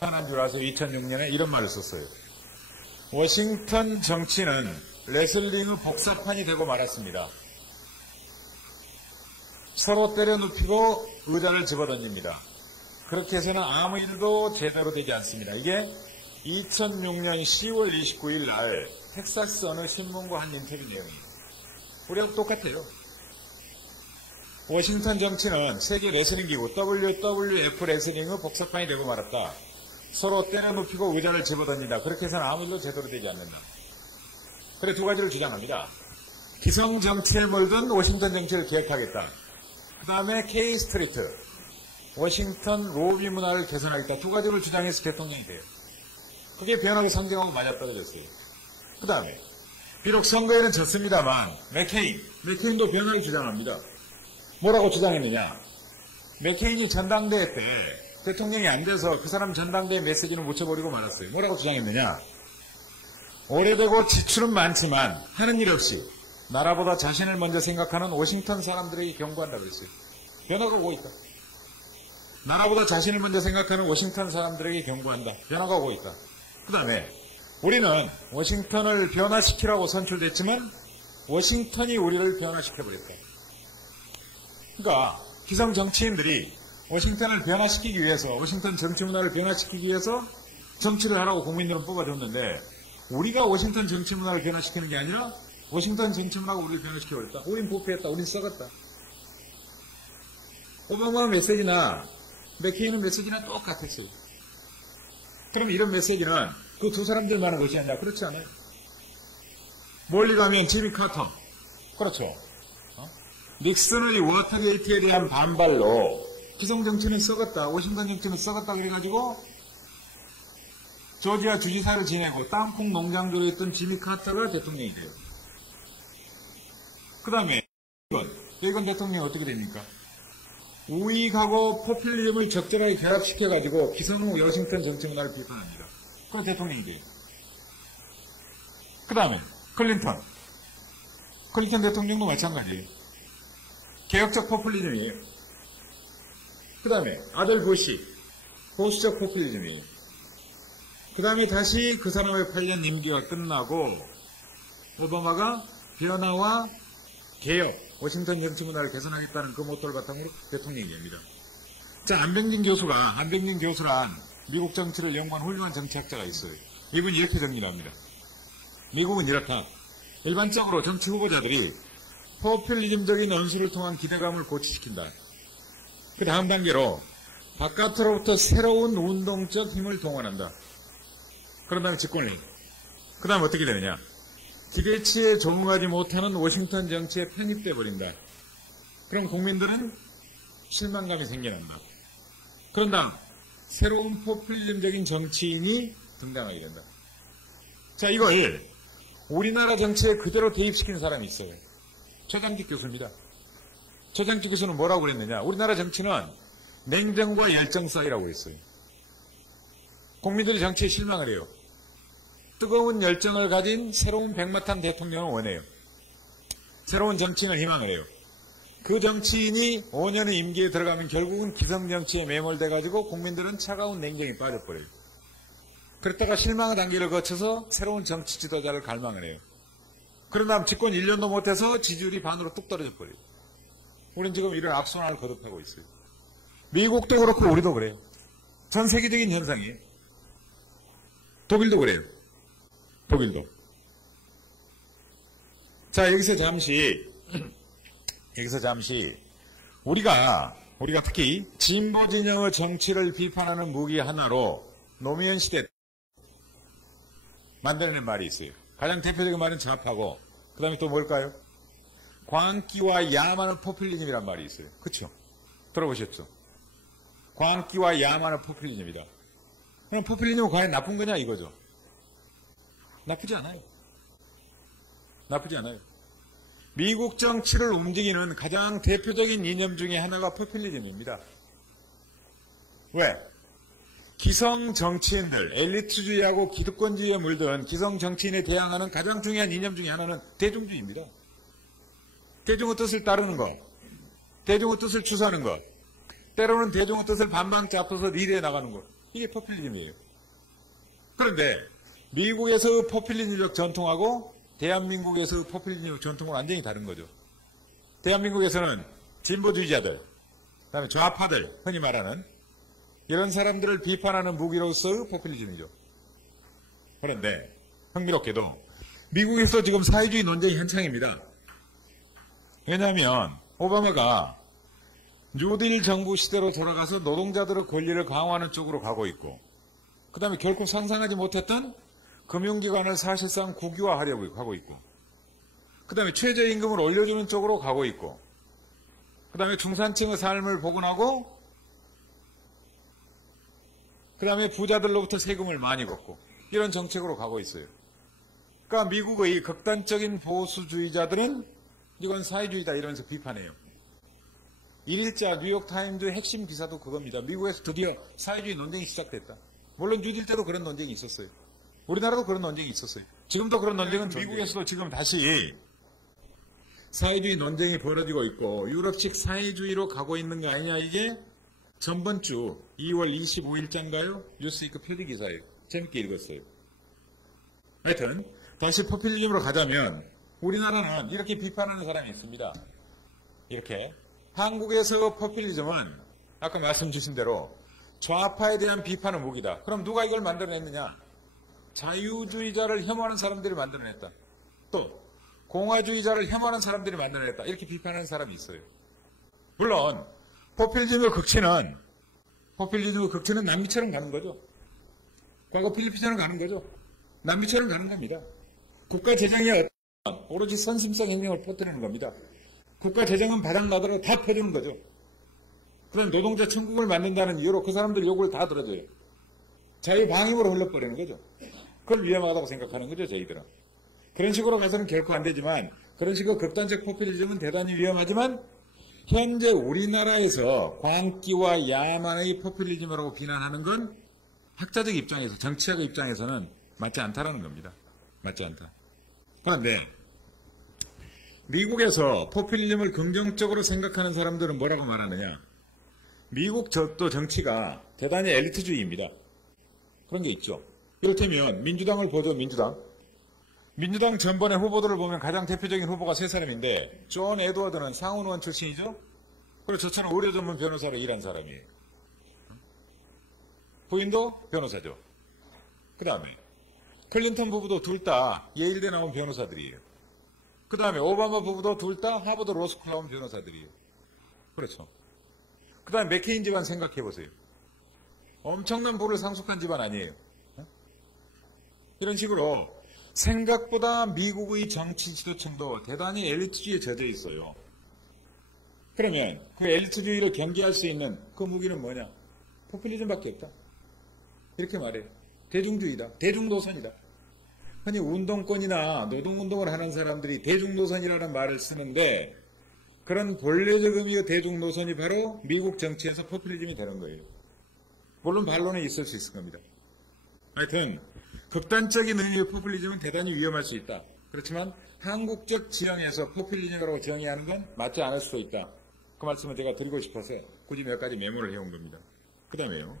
한 줄 아세요? 2006년에 이런 말을 썼어요. 워싱턴 정치는 레슬링의 복사판이 되고 말았습니다. 서로 때려눕히고 의자를 집어던집니다. 그렇게 해서는 아무 일도 제대로 되지 않습니다. 이게 2006년 10월 29일 날 텍사스 어느 신문과 한 인터뷰 내용입니다. 우리하고 똑같아요. 워싱턴 정치는 세계 레슬링 기구 WWF 레슬링의 복사판이 되고 말았다. 서로 때려눕히고 의자를 집어던진다. 그렇게 해서는 아무 일도 제대로 되지 않는다. 그래 두 가지를 주장합니다. 기성 정치에 물든 워싱턴 정치를 개혁하겠다. 그 다음에 K 스트리트, 워싱턴 로비 문화를 개선하겠다. 두 가지를 주장해서 대통령이 돼요. 그게 변화를 상징하고 맞아떨어졌어요. 그 다음에 비록 선거에는 졌습니다만 맥케인도 변화를 주장합니다. 뭐라고 주장했느냐? 맥케인이 전당대회 때 대통령이 안 돼서 그 사람 전당대회 메시지는 묻혀버리고 말았어요. 뭐라고 주장했느냐? 오래되고 지출은 많지만 하는 일 없이 나라보다 자신을 먼저 생각하는 워싱턴 사람들에게 경고한다 그랬어요. 변화가 오고 있다. 나라보다 자신을 먼저 생각하는 워싱턴 사람들에게 경고한다. 변화가 오고 있다. 그 다음에 우리는 워싱턴을 변화시키라고 선출됐지만 워싱턴이 우리를 변화시켜버렸다. 그러니까 기성 정치인들이 워싱턴을 변화시키기 위해서, 워싱턴 정치 문화를 변화시키기 위해서 정치를 하라고 국민들은 뽑아줬는데 우리가 워싱턴 정치 문화를 변화시키는 게 아니라 워싱턴 정치 문화가 우리를 변화시켜버렸다. 우린 부패했다. 우린 썩었다. 오바마 메시지나 맥케인의 메시지나 똑같았어요. 그럼 이런 메시지는 그 두 사람들만 하는 것이 아니라 그렇지 않아요. 멀리 가면 지미 카터. 그렇죠. 닉슨의 워터게이트에 대한 반발로 기성 정치는 썩었다. 워싱턴 정치는 썩었다. 그래가지고 조지아 주지사를 지내고 땅콩 농장주로 했던 지미 카터가 대통령이 돼요. 그 다음에 레이건 대통령이 어떻게 됩니까? 우익하고 포퓰리즘을 적절하게 결합시켜가지고 기성 워싱턴 정치 문화를 비판합니다. 그래서 대통령이 돼요. 그 다음에 클린턴 대통령도 마찬가지예요. 개혁적 포퓰리즘이에요. 그 다음에 아들 부시, 보수적 포퓰리즘이에요. 그 다음에 다시 그 사람의 8년 임기가 끝나고 오바마가 변화와 개혁, 워싱턴 정치 문화를 개선하겠다는 그 모토를 바탕으로 대통령이 됩니다. 자, 안병진 교수란 미국 정치를 연구한 훌륭한 정치학자가 있어요. 이분이 이렇게 정리를 합니다. 미국은 이렇다. 일반적으로 정치 후보자들이 포퓰리즘적인 언수를 통한 기대감을 고취시킨다. 그 다음 단계로 바깥으로부터 새로운 운동적 힘을 동원한다. 그런 다음에 집권을 해요. 그 다음 어떻게 되느냐? 기대치에 적응하지 못하는 워싱턴 정치에 편입돼 버린다. 그럼 국민들은 실망감이 생겨난다. 그런 다음 새로운 포퓰리즘적인 정치인이 등장하게 된다. 자, 이걸 우리나라 정치에 그대로 대입시킨 사람이 있어요. 최장직 교수입니다. 최장직 교수는 뭐라고 그랬느냐? 우리나라 정치는 냉정과 열정 사이라고 했어요. 국민들이 정치에 실망을 해요. 뜨거운 열정을 가진 새로운 백마탄 대통령을 원해요. 새로운 정치인을 희망을 해요. 그 정치인이 5년의 임기에 들어가면 결국은 기성정치에 매몰돼가지고 국민들은 차가운 냉정에 빠져버려요. 그랬다가 실망의 단계를 거쳐서 새로운 정치 지도자를 갈망을 해요. 그런 다음 집권 1년도 못해서 지지율이 반으로 뚝 떨어져 버려요. 우리는 지금 이런 악순환을 거듭하고 있어요. 미국도 그렇고 우리도 그래요. 전 세계적인 현상이에요. 독일도 그래요. 독일도. 자, 여기서 잠시 우리가 특히 진보 진영의 정치를 비판하는 무기 하나로 노무현 시대 만들어낸 말이 있어요. 가장 대표적인 말은 좌파고 그 다음에 또 뭘까요? 광기와 야만의 포퓰리즘이란 말이 있어요. 그렇죠? 들어보셨죠? 광기와 야만의 포퓰리즘이다. 그럼 포퓰리즘은 과연 나쁜 거냐 이거죠? 나쁘지 않아요. 나쁘지 않아요. 미국 정치를 움직이는 가장 대표적인 이념 중에 하나가 포퓰리즘입니다. 왜? 기성 정치인들, 엘리트주의하고 기득권주의에 물든 기성 정치인에 대항하는 가장 중요한 이념 중에 하나는 대중주의입니다. 대중의 뜻을 따르는 것, 대중의 뜻을 추구하는 것, 때로는 대중의 뜻을 반방 잡아서 리드해 나가는 것. 이게 포퓰리즘이에요. 그런데 미국에서 포퓰리즘적 전통하고 대한민국에서 포퓰리즘적 전통은 완전히 다른 거죠. 대한민국에서는 진보주의자들, 그다음에 좌파들, 흔히 말하는 이런 사람들을 비판하는 무기로서의 포퓰리즘이죠. 그런데 흥미롭게도 미국에서 지금 사회주의 논쟁이 한창입니다. 왜냐하면 오바마가 뉴딜 정부 시대로 돌아가서 노동자들의 권리를 강화하는 쪽으로 가고 있고, 그 다음에 결코 상상하지 못했던 금융기관을 사실상 국유화하려고 하고 있고, 그 다음에 최저임금을 올려주는 쪽으로 가고 있고, 그 다음에 중산층의 삶을 복원하고, 그 다음에 부자들로부터 세금을 많이 걷고, 이런 정책으로 가고 있어요. 그러니까 미국의 극단적인 보수주의자들은 이건 사회주의다 이러면서 비판해요. 일일자 뉴욕타임즈 핵심 기사도 그겁니다. 미국에서 드디어 사회주의 논쟁이 시작됐다. 물론 뉴딜 때도 그런 논쟁이 있었어요. 우리나라도 그런 논쟁이 있었어요. 지금도 그런 논쟁은 미국에서도 지금 다시 사회주의 논쟁이 벌어지고 있고 유럽식 사회주의로 가고 있는 거 아니냐, 이게 전번 주 2월 25일자인가요? 뉴스위크 표지 기사예요. 재밌게 읽었어요. 하여튼 다시 포퓰리즘으로 가자면 우리나라는 이렇게 비판하는 사람이 있습니다. 이렇게 한국에서 포퓰리즘은 아까 말씀 주신 대로 좌파에 대한 비판의 무기다. 그럼 누가 이걸 만들어냈느냐? 자유주의자를 혐오하는 사람들이 만들어냈다. 또 공화주의자를 혐오하는 사람들이 만들어냈다. 이렇게 비판하는 사람이 있어요. 물론 포퓰리즘의 극치는 남미처럼 가는 거죠. 과거 필리핀처럼 가는 거죠. 남미처럼 가는 겁니다. 국가 재정이 오로지 선심성 행정을 퍼뜨리는 겁니다. 국가 재정은 바닥나더라도 다 퍼주는 거죠. 그다음에 노동자 천국을 만든다는 이유로 그 사람들 요구를 다 들어줘요. 자유방임으로 흘러버리는 거죠. 그걸 위험하다고 생각하는 거죠, 저희들은. 그런 식으로 가서는 결코 안 되지만, 그런 식으로 극단적 포퓰리즘은 대단히 위험하지만, 현재 우리나라에서 광기와 야만의 포퓰리즘이라고 비난하는 건 학자적 입장에서, 정치학의 입장에서는 맞지 않다라는 겁니다. 맞지 않다. 그런데 미국에서 포퓰리즘을 긍정적으로 생각하는 사람들은 뭐라고 말하느냐? 미국 또 정치가 대단히 엘리트주의입니다. 그런 게 있죠. 이를테면 민주당을 보죠. 민주당 전번에 후보들을 보면 가장 대표적인 후보가 세 사람인데, 존 에드워드는 상원의원 출신이죠. 그리고 저처럼 의료 전문 변호사로 일한 사람이에요. 부인도 변호사죠. 그 다음에 클린턴 부부도 둘 다 예일대 나온 변호사들이에요. 그 다음에 오바마 부부도 둘 다 하버드 로스쿨 나온 변호사들이에요. 그렇죠. 그 다음에 맥케인 집안 생각해보세요. 엄청난 부를 상속한 집안 아니에요. 이런 식으로 생각보다 미국의 정치 지도층도 대단히 엘리트주의에 젖어 있어요. 그러면 그 엘리트주의를 경계할 수 있는 그 무기는 뭐냐? 포퓰리즘밖에 없다. 이렇게 말해요. 대중주의다. 대중노선이다. 흔히 운동권이나 노동운동을 하는 사람들이 대중노선이라는 말을 쓰는데, 그런 본래적 의미의 대중노선이 바로 미국 정치에서 포퓰리즘이 되는 거예요. 물론 반론은 있을 수 있을 겁니다. 하여튼 극단적인 의미의 포퓰리즘은 대단히 위험할 수 있다. 그렇지만 한국적 지형에서 포퓰리즘이라고 정의하는 건 맞지 않을 수도 있다. 그 말씀을 제가 드리고 싶어서 굳이 몇 가지 메모를 해온 겁니다. 그 다음에요.